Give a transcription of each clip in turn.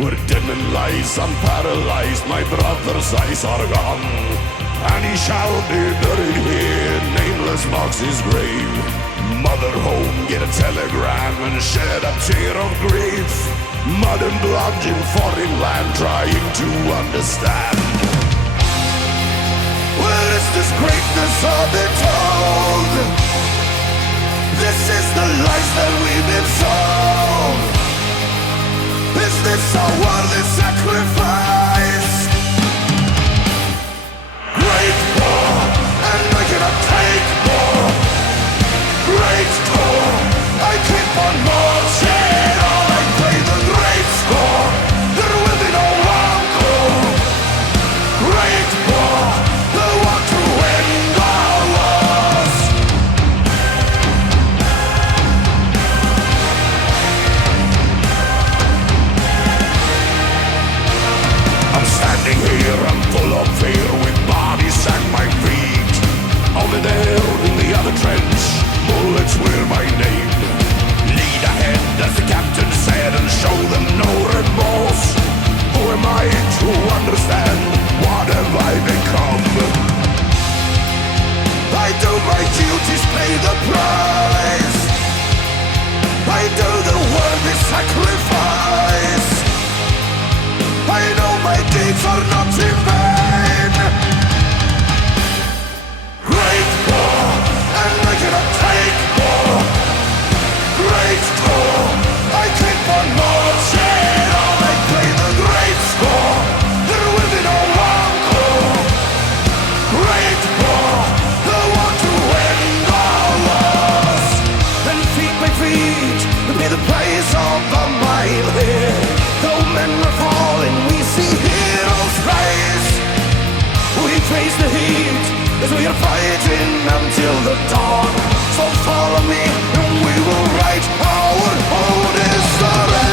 Where demon lies unparalyzed, my brother's eyes are gone, and he shall be buried here, nameless marks his grave. Mother home, get a telegram and shed a tear of grief. Mud and blood in foreign land, trying to understand. Where is this greatness of it told? This is the lies that we've been sold. Is this a worthy sacrifice? Great war, and I cannot take more. Great war, I keep on marching on. I play the great score. There will be no encore. Great war, the war to end all wars. I'm standing here, I'm full of fear, with bodies at my feet. Over there in the other trench, bullets wear my name. Lead ahead, as the captain said, and show them no remorse. Who am I to understand? What have I become? I do my duties, pay the price. I do the worthy sacrifice. I know my deeds are not in vain. Great war, and I cannot take more. Great war, I keep on marching on. I play the great score. There will be no encore. Great war, the war to end all wars. Then feet by feet, be the place of a mile here. Though men are falling, we see heroes rise. We face the heat as we are fighting until the dawn. So follow me and we will write our own history.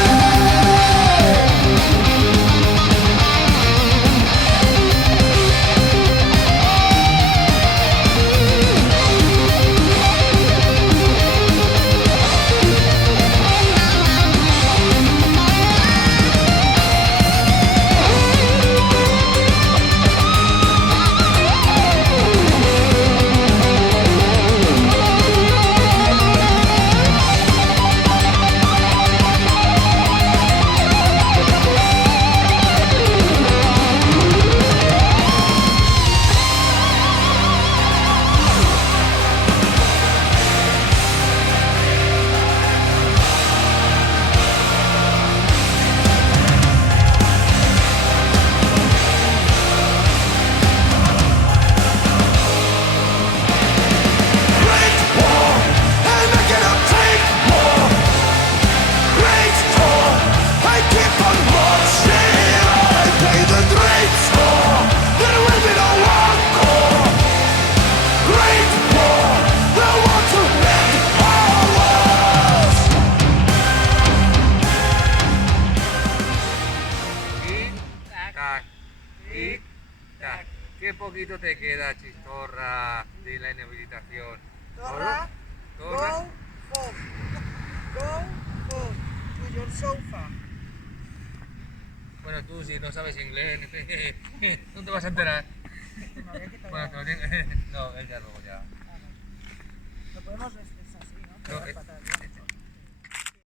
¿Qué poquito te queda, Chistorra, de la inhabilitación? Torra, Torra. go home. Go home to your sofa. Bueno, tú si no sabes inglés, no te vas a enterar. Que me había quitado Bueno, ya. no, él ya luego ya. Ah, no. Lo podemos es así, ¿no? No, Pegar para atrás, ¿no?